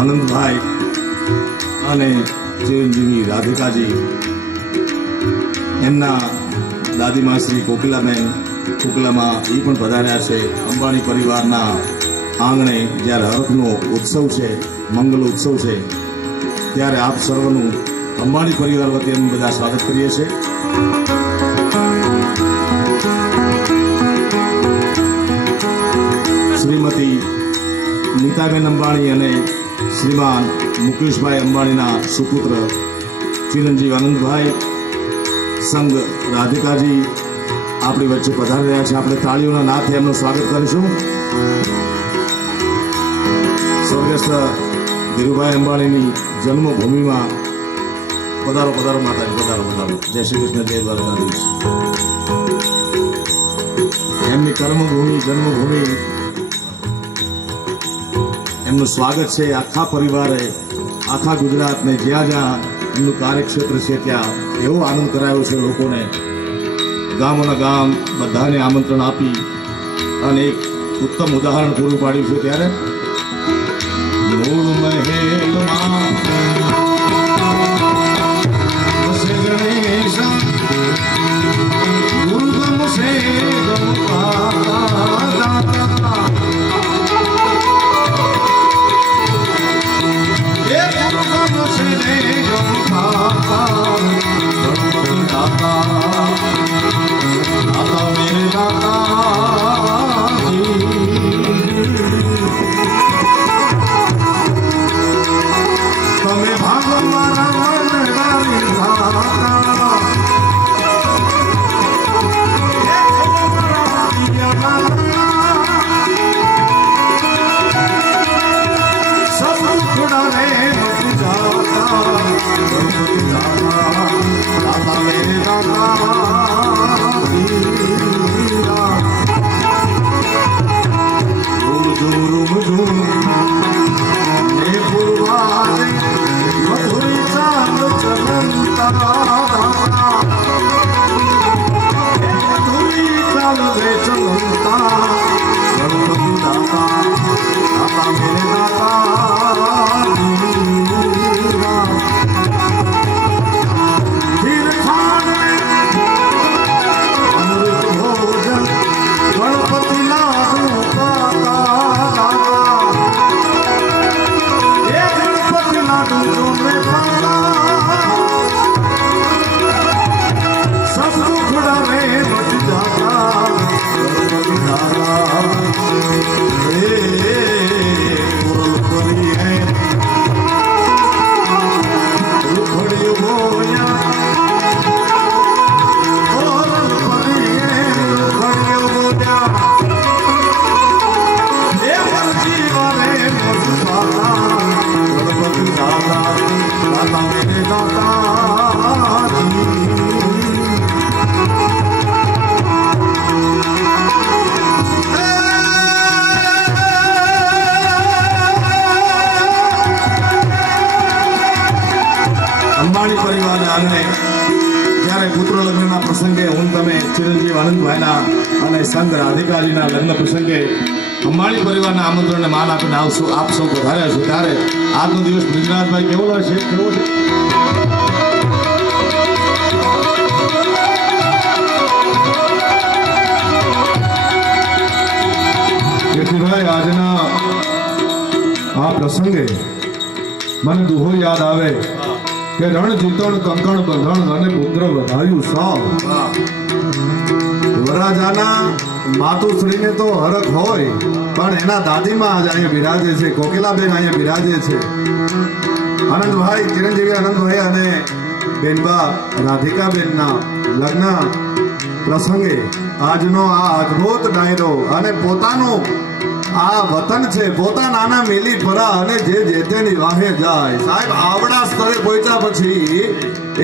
આનંદભાઈ અને ચિરંજીવી રાધિકાજી એમના દાદીમા શ્રી કોકિલાબેન કોકિલામાં એ પણ પધાર્યા છે. અંબાણી પરિવારના આંગણે જ્યારે હરખનો ઉત્સવ છે, મંગલ ઉત્સવ છે, ત્યારે આપ સર્વનું અંબાણી પરિવાર વતી અમે બધા સ્વાગત કરીએ છીએ. શ્રીમતી નીતાબેન અંબાણી અને શ્રીમાન મુકેશભાઈ અંબાણીના સુપુત્ર ચિરંજીવ આનંદભાઈ સંઘ રાધિકાજી આપણી વચ્ચે પધારી રહ્યા છે. આપણે તાળીઓના નાથે એમનું સ્વાગત કરીશું. સ્વર્ગસ્થ ધીરુભાઈ અંબાણીની જન્મભૂમિમાં પધારો પધારો માતાજી, પધારો પધારો. જય શ્રી કૃષ્ણ, જય દ્વારકાધીશ. એમની કર્મભૂમિ, જન્મભૂમિ, એમનું સ્વાગત છે. આખા પરિવારે, આખા ગુજરાતને જ્યાં જ્યાં એમનું કાર્યક્ષેત્ર છે ત્યાં એવો આનંદ કરાયો છે લોકોને. ગામોના ગામ બધાને આમંત્રણ આપી અને એક ઉત્તમ ઉદાહરણ પૂરું પાડ્યું છે. ત્યારે મૂળ મહેલમાં વસે ગણેશ, દુર્ગમ સે ગોપાદાતા, એ દુર્ગમ સે ગોપાદાતા, મેરે તમે ભાગો મારા મન અંબાણી પરિવારના આંગણે જ્યારે પુત્ર લગ્નના પ્રસંગે હું તમે ચિરંજીવ આનંદભાઈના અને સંઘ રાધિકાજીના લગ્ન પ્રસંગે અંબાણી પરિવારના આમંત્રણને માન આપીને આપ સૌ પધાર્યા છો, ત્યારે આજનો દિવસ બ્રિજરાજભાઈ કેવો છે? કેવો છે? જેઠીભાઈ, આજના આ પ્રસંગે મને દુહો યાદ આવે કે રણ જીતણ કંકણ બંધણ અને પુત્ર વધાર્યું સાવ. વરાજાના માતુશ્રીને તો હરખ હોય, પણ એના દાદીમાં આજ અહીંયા બિરાજે છે, કોકિલાબેન અહીંયા બિરાજે છે. આનંદભાઈ, ચિરંજીવી આનંદભાઈ અને બેનબા રાધિકાબેનના લગ્ન પ્રસંગે આજનો આ અદ્ભુત ડાયરો અને પોતાનું આ વતન છે, પોતા નાના મેલી ફરા અને જે તેની વાહે જાય. સાહેબ, આવડા સ્તરે પહોંચ્યા પછી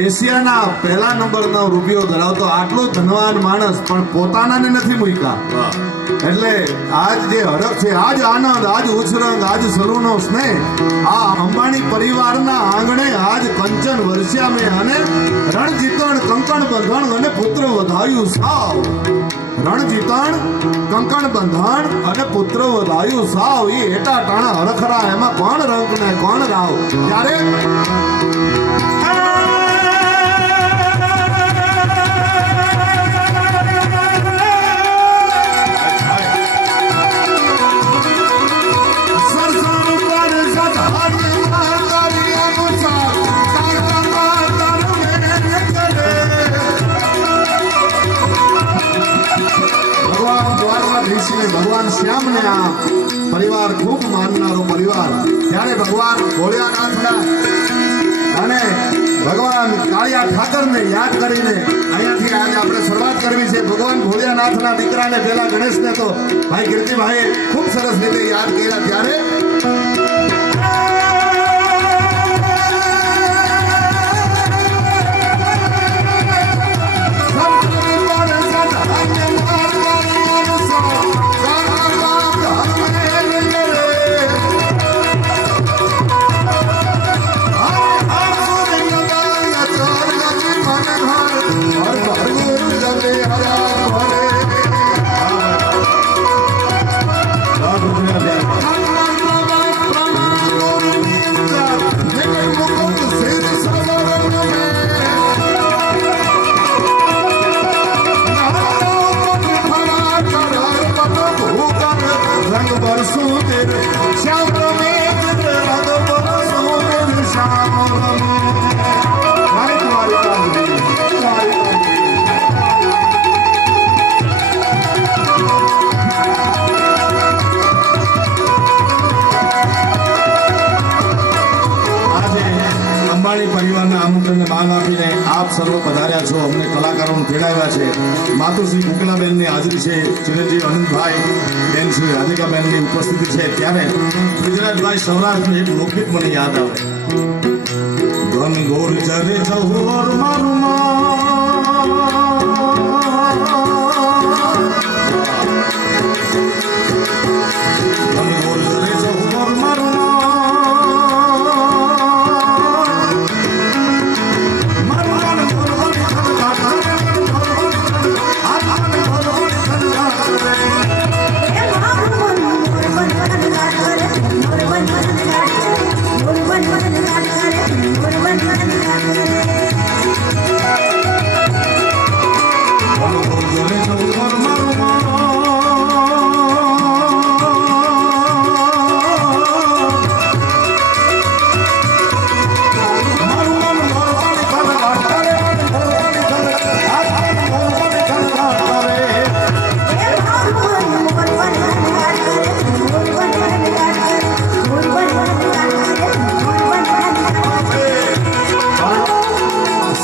એશિયાના પહેલા નંબરનો રૂપિયો ધરાવતો આટલો ધનવાન માણસ પણ પોતાનાને નથી મૂક્યા. એટલે આજ જે હરખ છે, આજ આનંદ, આજ ઉછરંગ, આજ સરુનો સ્નેહ આ અંબાણી પરિવારના આંગણે આજ કંચન વર્ષ્યા મેં અને રણ જીતણ કંકણ બંધણ અને પુત્ર વધાર્યું સાવ. રણ જીતણ કંકણ બંધણ અને પુત્ર વધાયું સાવ ઈ એટા ટાણા હરખરા એમાં કોણ રંગ ને કોણ રાવ ત્યારે ભગવાન શ્યામને આ પરિવાર ખૂબ માનનારો પરિવાર ત્યારે ભગવાન ભોળિયાનાથના અને ભગવાન કાળિયા ઠાકરને યાદ કરીને અહીંયાથી આજે આપણે શરૂઆત કરવી છે. ભગવાન ભોળિયાનાથના દીકરાને પહેલા ગણેશને તો ભાઈ કીર્તિભાઈએ ખૂબ સરસ રીતે યાદ કર્યા ત્યારે પરિવારના આમંત્રણને માન આપીને આપ સર્વ પધાર્યા છો. અમને કલાકારોને તેડાવ્યા છે. માતુશ્રી કોકિલાબેનની હાજરી છે, ચિરંજીવી અનંતભાઈ બેન શ્રી રાધિકાબેનની ઉપસ્થિતિ છે. ત્યારે ગુજરાતભાઈ સૌરાષ્ટ્રનું એક લોકગીત મને યાદ આવે. ઘનઘોર જરે જહોર મારું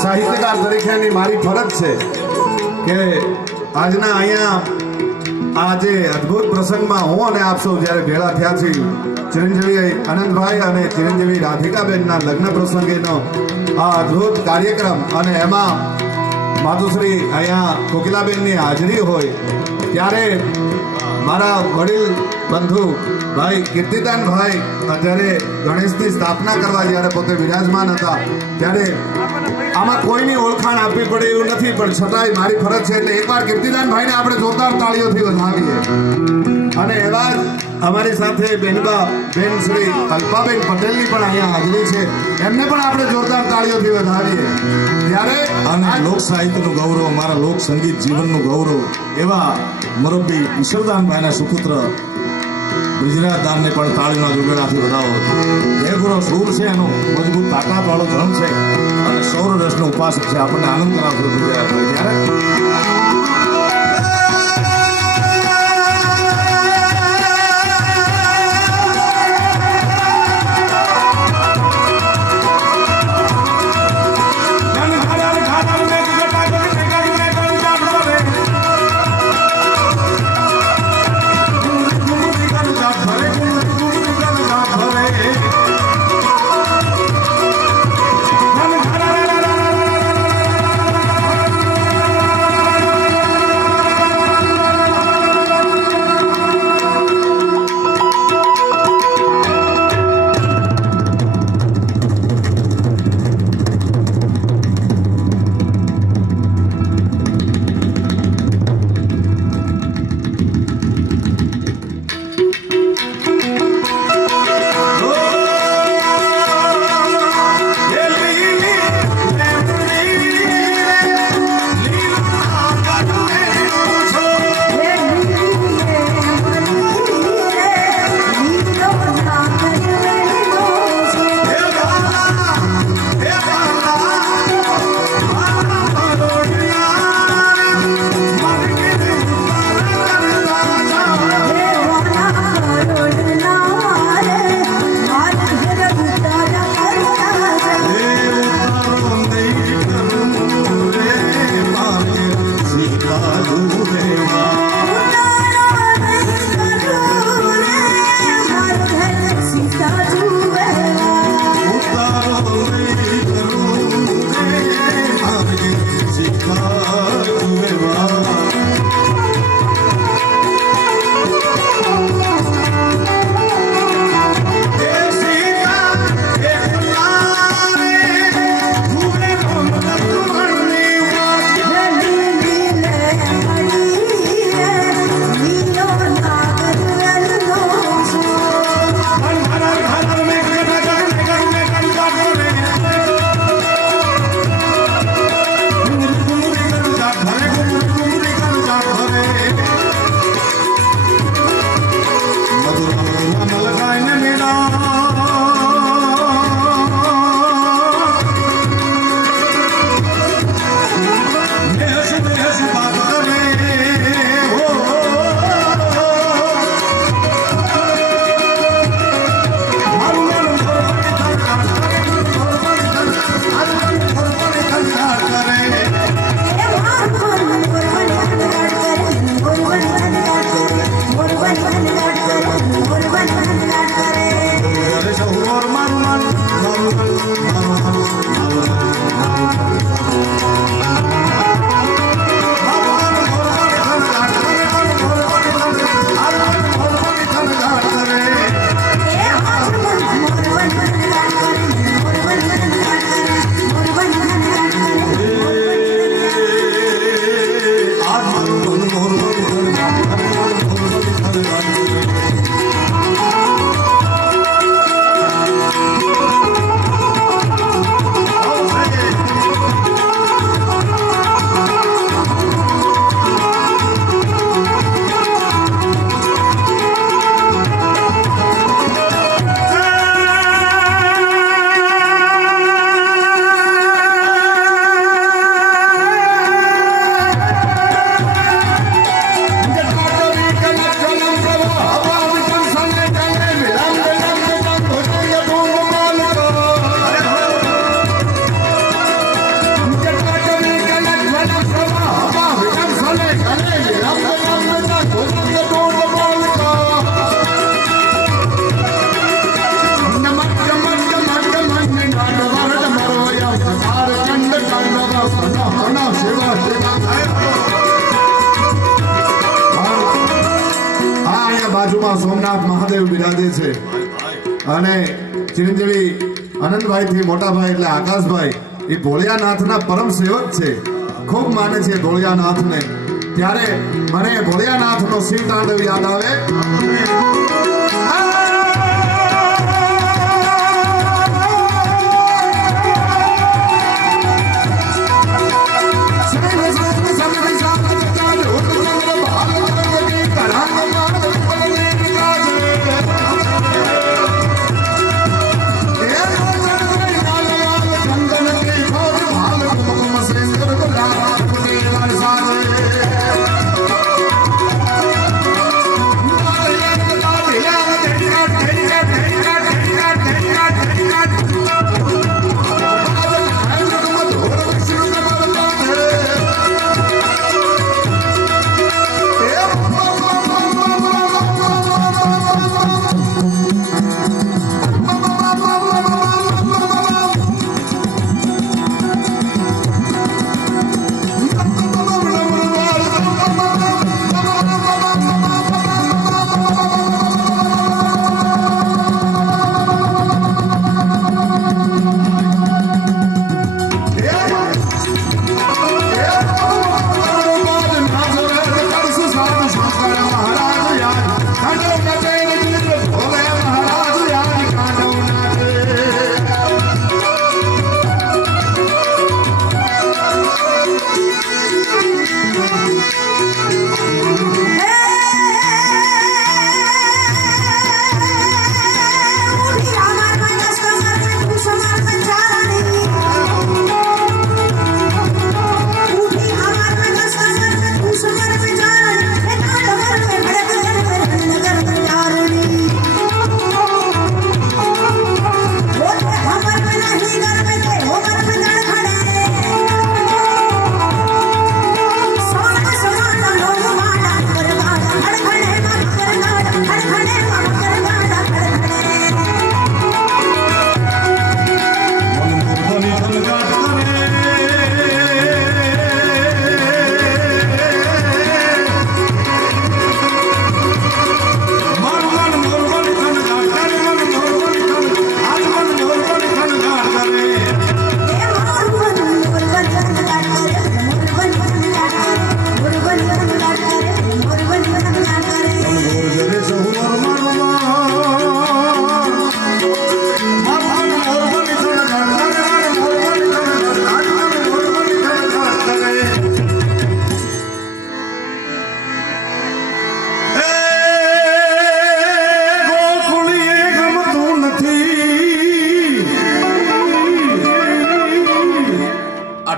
સાહિત્યકાર તરીકેની મારી ફરજ છે કે આજના અહીંયા આ જે અદ્ભુત પ્રસંગમાં હું અને આપ સૌ જ્યારે ભેળા થયા છીએ, ચિરંજીવી આનંદભાઈ અને ચિરંજીવી રાધિકાબેનના લગ્ન પ્રસંગેનો આ અદ્ભુત કાર્યક્રમ અને એમાં માતુશ્રી અહીંયા કોકિલાબેનની હાજરી હોય ત્યારે મારા વડીલ બંધુ ભાઈ કીર્તિદાનભાઈ જ્યારે ગણેશની સ્થાપના કરવા જ્યારે પોતે વિરાજમાન હતા ત્યારે આમાં કોઈની ઓળખાણ આપવી પડે એવું નથી, પણ છતાંય મારી ફરજ છે એટલે એકવાર કીર્તિદાનભાઈને આપણે જોરદાર તાળીઓથી વધાવીએ. અને એવા જ અમારી સાથે બેનબા બેન શ્રી અલ્પાબેન પટેલની પણ અહીંયા હાજરી છે, એમને પણ આપણે જોરદાર તાળીઓથી વધાવીએ. ત્યારે અને લોક સાહિત્યનું ગૌરવ, અમારા લોક સંગીત જીવનનું ગૌરવ એવા મુરબ્બી ઈશ્વરદાનભાઈના સુપુત્ર બ્રિજરાજદાનને પણ તાળીના જુગેડાથી વધાવો. દેવગુરો સૂર છે, એનો મજબૂત તાકાતવાળો ધર્મ છે અને સૌર રસનો ઉપાસક છે. આપણને આનંદ કરાવતો બ્રિજરાજભાઈ. ત્યારે બાજુમાં સોમનાથ મહાદેવ બિરાજે છે અને ચિરંજીવી આનંદભાઈ થી મોટાભાઈ એટલે આકાશભાઈ એ ભોળિયાનાથના પરમ સેવક છે, ખૂબ માને છે ભોળિયાનાથને. ત્યારે મને ભોળિયાનાથનો શિવ તાંડવ યાદ આવે.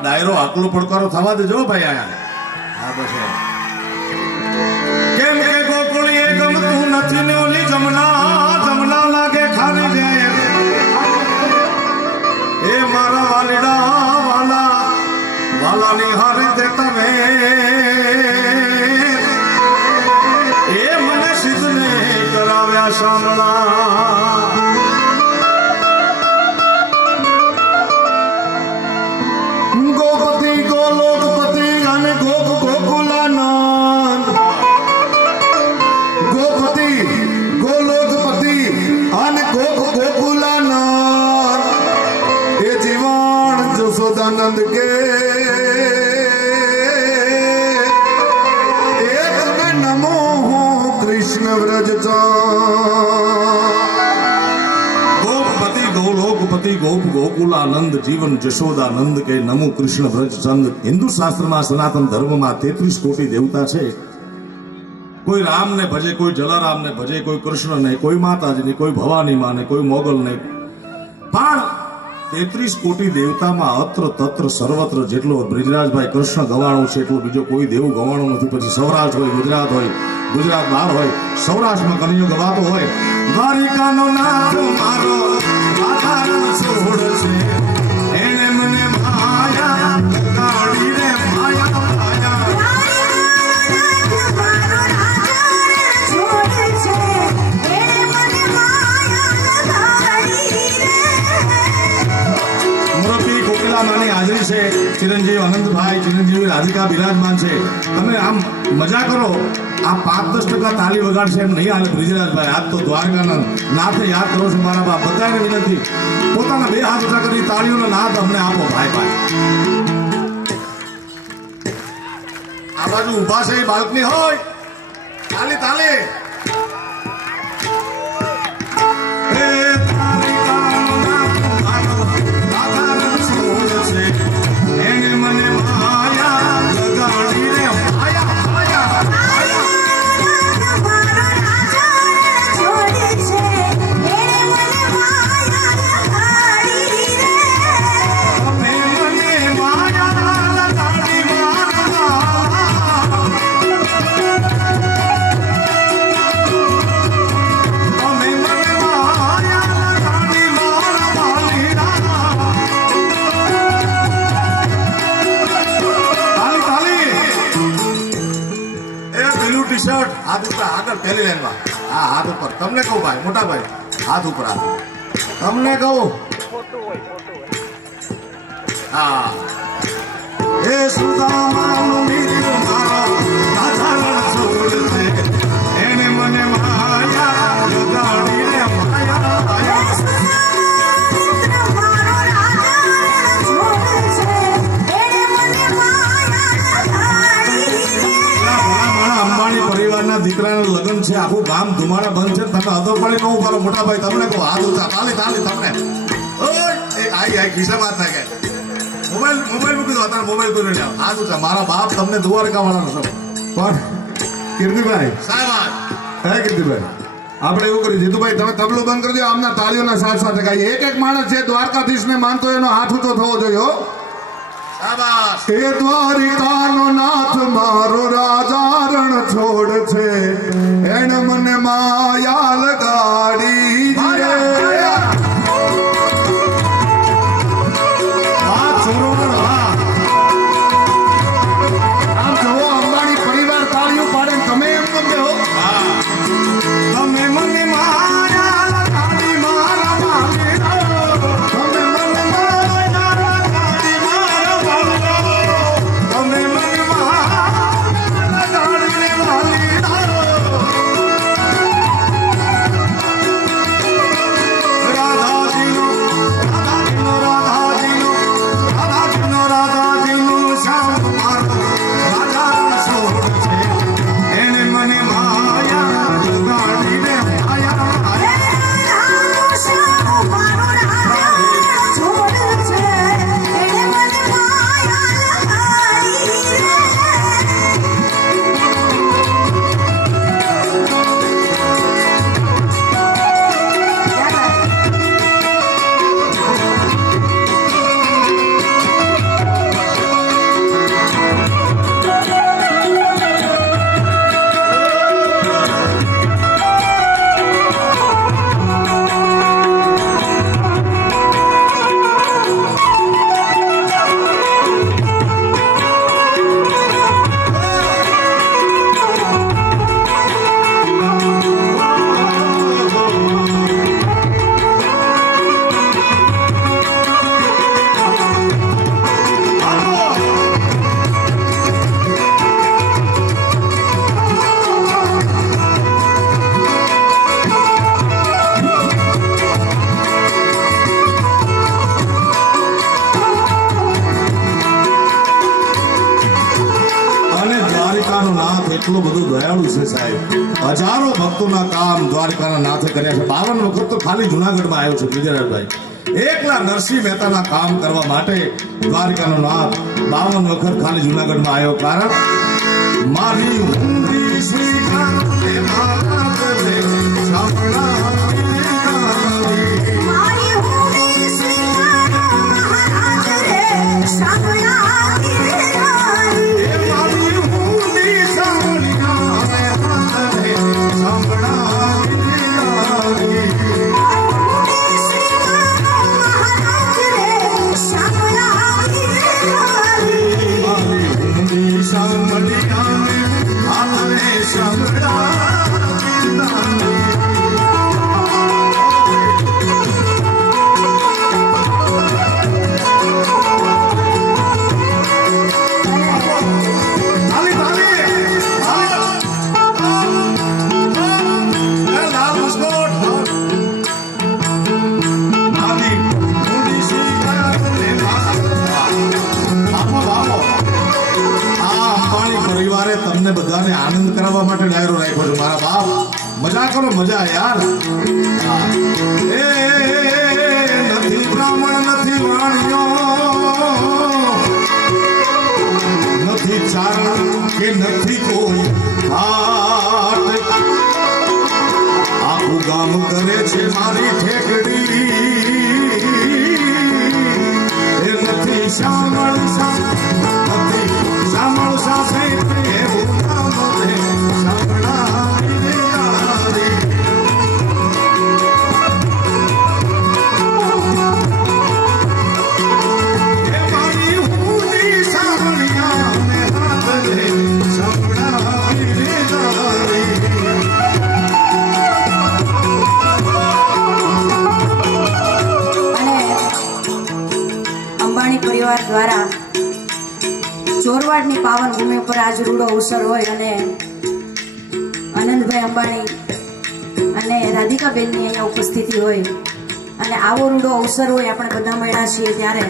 ડાયરો આકલો પડકારો થવા દેજો ભાઈ. આયા હા બસ કેમ કે ગોકુળીએ ગમતું નથી ને ઓલી જમના લાગે ખારી જાય એ મારા વાલીડા વાલાની હારી તે તમે એ મને સિદ્ધને કરાવ્યા સાંભળા नंद के एक में नमो हूँ कृष्ण व्रज गोपति गोलोकपति गोप गोकुलानंद जीवन जशोदानंद के नमो कृष्ण ब्रज चंद हिंदू शास्त्र में सनातन धर्म में 33 कोटि देवता है। कोई राम ने भजे, कोई जलाराम ने भजे, कोई कृष्ण ने, कोई माताजी ने, कोई भवानी माँ ने, कोई मोगल ने, पण 33 कोटि देवता में अत्र तत्र सर्वत्र जेटलो ब्रिજરાજભાઈ કૃષ્ણ ગવાણો છે એટલો બીજો કોઈ દેવ ગવાણો નથી। પછી સૌરાષ્ટ્ર હોય, ગુજરાત હોય, ગુજરાત બહાર હોય, સૌરાષ્ટ્રમાં કનૈયો ગવાતો હોય, દ્વારિકાનો નાથ મારો આધાર છોડ છે એને મને માયા કાઢી રે માયા માયા મુરબ્બી કોકિલા માની હાજરી છે। ચિરંજીવ આનંદભાઈ, ચિરંજીવી રાધિકા બિરાજમાન છે। તમે આમ મજા કરો, આ 5-10% તાલી વગાડશે એમ નહીં હાલે બ્રિજરાજભાઈ। આજ તો દ્વારકાના નાથ યાદ કરો છો મારા બાપ, બધાને વિનંતી પોતાના 2 હાથ ઊંચા કરી તાળીઓનો નાદ અમને આપો ભાઈ ભાઈ। આ બાજુ ઊભા છે એ બાળકની હોય તાલી તાલી હે તારિકાનો નાથ મારો આધાર છોડ છે એને મને માયા લગાડી રે માયા માયા टी-शर्ट हाथ ऊपर આગળ પહેલી લાઈનમાં હા હાથ ઉપર તમને કહું ભાઈ મોટા ભાઈ હાથ ઉપર હાથ તમને કહું હા એ સુદામાનો મીર મારો આધાર છોડ છે એને મને માયા લગાડી રે માયા માયા પરિવારના દીકરાના લગ્ન છે, આખું ગામ ધુમાડા બંધ છે, તમે અધો પડી ન કરો મોટા ભાઈ તમને કહો હાથ ઊંચા તાલી તાલી તમને ઓય એ આઈ ખિસ્સા વાત ના ગયા મોબાઈલ મૂકી દો અત્યારે મોબાઈલ કોઈ નહીં હાથ ઊંચા મારા બાપ તમને દ્વારકા વાળાનો છો પણ કીર્તિભાઈ સાહેબ હે કીર્તિભાઈ આપણે એવું કરી જીતુભાઈ તમે તબલો બંધ કરી દો આમના તાળીઓના સાથ ગાઈએ એક માણસ છે દ્વારકાધીશને માનતો એનો હાથ ઊંચો થવો જોઈએ હો। એ દ્વારિકાનો નાથ મારો રાજા રણ છોડ છે એને મને માયા લગાડી રે આમ જુઓ અંબાણી પરિવાર તાળીઓ પાડે તમે એમ ગમે હો તમે મને માયા લગાડી મારા માલીના તમે મને માયા લગાડી મારા માલીના તમે મને માયા લગાડી માલીના આટલો બધો દયાળુ છે સાહેબ. હજારો ભક્તોના કામ દ્વારકાના નાથે કર્યા છે. 52 વખત તો ખાલી જુનાગઢમાં આવ્યો છે વિજયરાજભાઈ. એકલા નરસિંહ મહેતાના કામ કરવા માટે દ્વારકાનો નાથ 52 વખત ખાલી જુનાગઢમાં આવ્યો. કારણ મારી ઊંડી સ્વીકારે મારા ગલે સાંભળાવી. મારી હોડી સ્વીકારો મહારાજ રે સાંભળાવી રે રાણી. એ મારી ઊંડી સાંભળ્યા હાથે સાંભળાવી આવી. હોડી સ્વીકારો મહારાજ રે સાંભળાવી રે રાણી. મારી ઊંડી સાંભળ્યા હાથે સાંભળાવી આવી. તાલી એ લાલ મસ્કોટ મારી ઊંડી સ્વીકારે બાપો બાપો. આ અંબાણી પરિવારે તમને બધાને આનંદ કરાવવા માટે ડાયરો રાખ્યો છે મારા બાપ. મજા કરો, મજા યાર. એ નથી બ્રાહ્મણ, નથી વાણિયો, નથી ચારણ કે નથી કોઈ હાટ. આખું ગામ કરે છે મારી ઠેકડી. એ નથી શામળ નથી શામળ સાથે એવું નામ લે સાંભળાવી આવી. એ મારી ઊંડી સાંભળ્યા ને હાથે સાંભળાવી આવી. અને અંબાણી પરિવાર દ્વારા ચોરવાડની પાવન ભૂમિ ઉપર આજ રૂડો અવસર હોય અને આનંદભાઈ અંબાણી અને રાધિકાબેનની અહીંયા ઉપસ્થિતિ હોય અને આવો રૂડો અવસર હોય આપણે બધા મળ્યા છીએ ત્યારે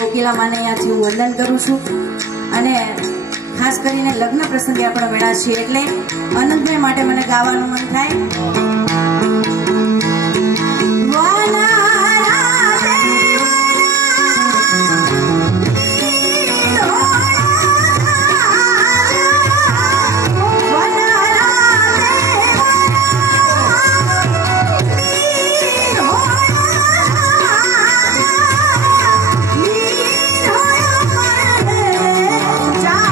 કોકિલા માને અહીંયાથી હું વંદન કરું છું. અને ખાસ કરીને લગ્ન પ્રસંગે આપણે મળ્યા છીએ એટલે આનંદભાઈ માટે મને ગાવાનું મન થાય. જા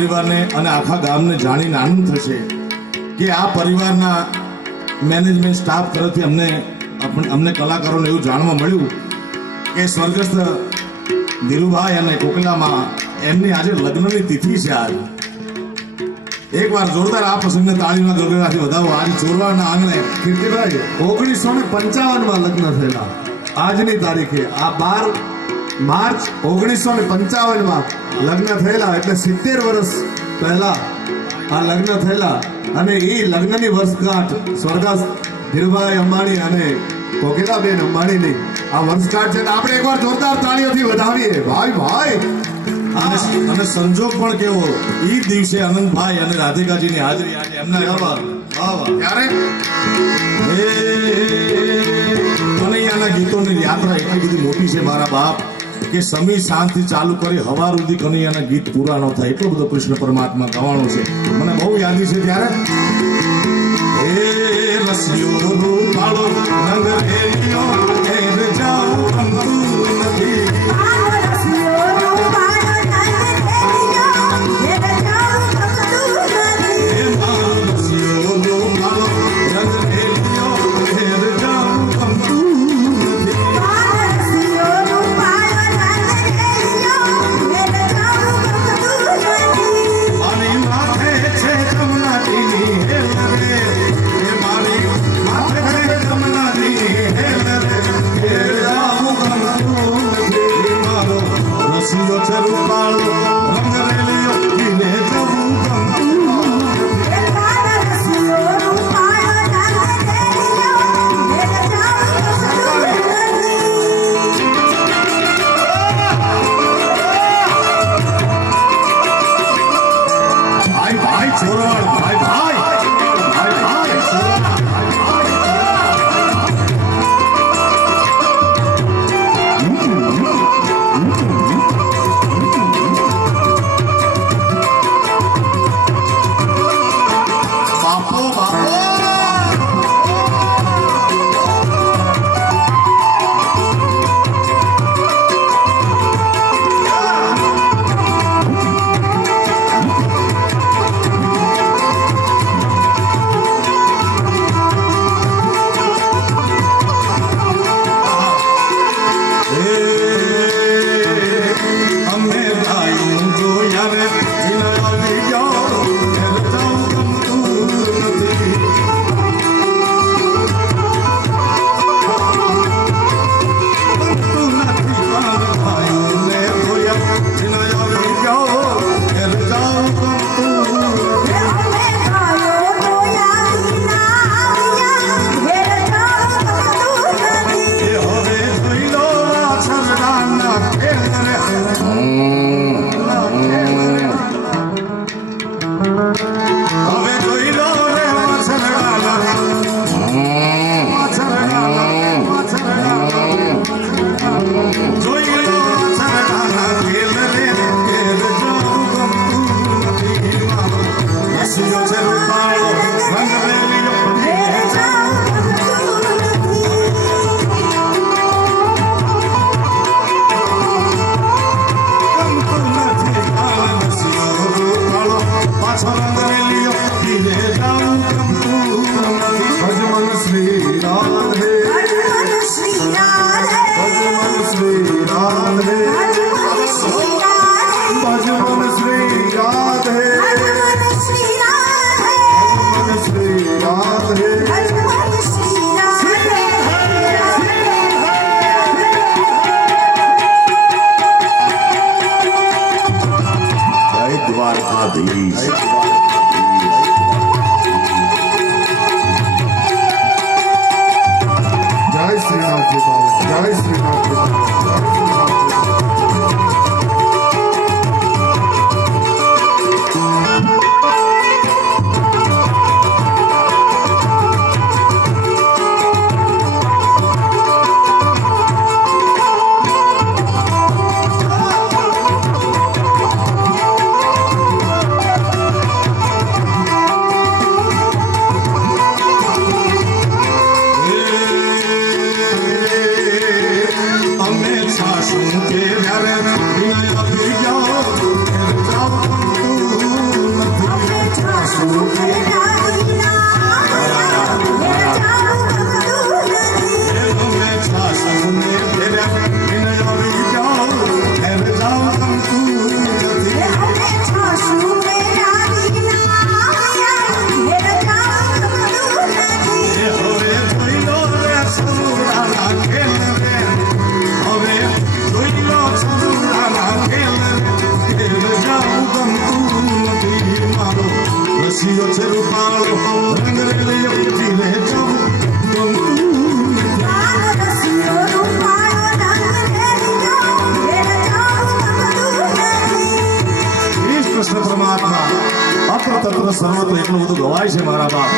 પરિવારને અને આખા ગામને જાણીને આનંદ થશે કે આ પરિવારના મેનેજમેન્ટ સ્ટાફ તરફથી અમને કલાકારોને એવું જાણવા મળ્યું કે સ્વર્ગસ્થ ધીરુભાઈ અને કોકિલામાં એમની આજે લગ્નની તિથિ છે આજ. એકવાર જોરદાર આ પ્રસંગને તાળીના ગગડાથી વધાવો. આજ ચોરવાડના આંગણે કીર્તિભાઈ 1955 લગ્ન થયેલા આજની તારીખે આ 12 માર્ચ 1955 લગ્ન થયેલા એટલે 70 વર્ષ પહેલા આ લગ્ન થયેલા અને એ લગ્નની વર્ષગાંઠ સ્વર્ગસ્થ ધીરુભાઈ અંબાણી અને કોકિલાબેન અંબાણીની આ વર્ષગાંઠ છે. આપણે એકવાર જોરદાર તાળીઓથી વધાવીએ ભાઈ ભાઈ. અને સંજોગ પણ કેવો, ઈ દિવસે આનંદભાઈ અને રાધિકાજીની હાજરી આજે એમના ત્યારે કનૈયાના ગીતોની યાત્રા એટલી બધી મોટી છે મારા બાપ કે સમી સાંજથી ચાલુ કરી હવાર સુધી કનૈયાના ગીત પૂરા ન થાય એટલો બધો કૃષ્ણ પરમાત્મા ગવાણો છે. મને બહુ યાદી છે ત્યારે રસિયો પાળો રંગ રેલિયો ઘેર જાઉં ગમતું નથી. સર્વ તો એટલું બધું ગવાય છે મારા બાપ.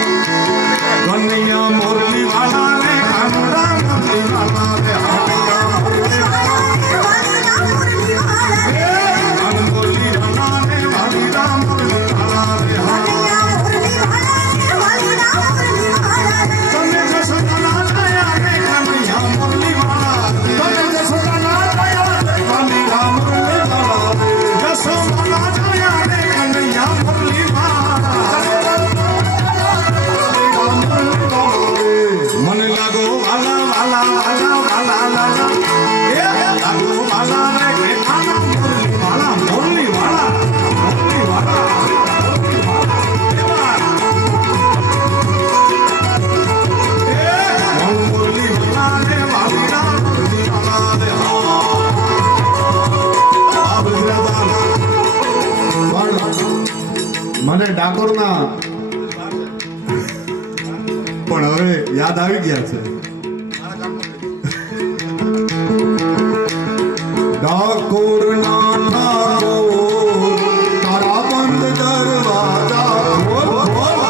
કનૈયા મોરલી વાલા ને કાનડા મોરલી વાલા રે હાલિયા મોરલી વાલા ને વાલિયા મોરલી વાલા રે કાન મોરલી વાલા ને વાલિયા મોરલી વાલા રે હાલિયા મોરલી વાલા ને વાલિયા મોરલી વાલા રે તમે જસોના છાયા ને કનૈયા મોરલી વાલા તમે જસોના છાયા ને વાલિયા મોરલી વાલા રે જસોના છાયા ને કનૈયા મોરલી વાલા મને લાગો વાલા વાલા વાલા વાલા લાલા એ લાગો વાલા રે કેઠાના મોરલી વાલા મોરલી વાલા મોરલી વાલા મોરલી વાલા રે વાલીના મોરલી વાલા રે આ ગુજરાત પણ મને ડાકોરના પણ હવે યાદ આવી ગયા છે. ડાકોરના ઠાકોર તારા બંધ દરવાજા ખોલ ખોલ.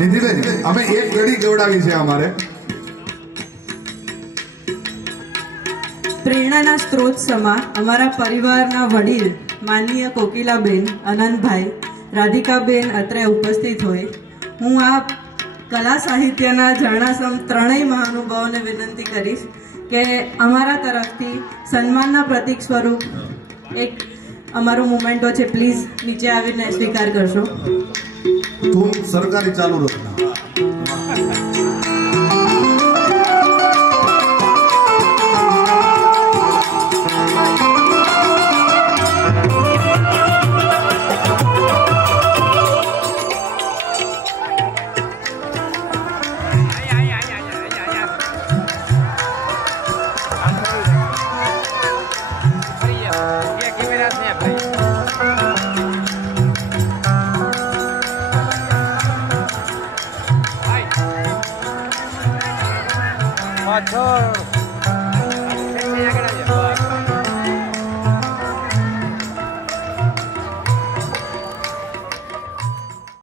નિધિબેન અમે એક ઘડી ગવડાવી છે અમારે. પ્રેરણાના સ્ત્રોત સમા અમારા પરિવારના વડીલ માનનીય કોકિલાબેન, આનંદભાઈ, રાધિકાબેન અત્રે ઉપસ્થિત હોય હું આ કલા સાહિત્યના જર્ણાસમ ત્રણેય મહાનુભાવોને વિનંતી કરીશ કે અમારા તરફથી સન્માનના પ્રતીક સ્વરૂપ એક અમારો મુમેન્ટો છે, પ્લીઝ નીચે આવીને સ્વીકાર કરશો. તું સરકારી ચાલુ રખના. પાછળ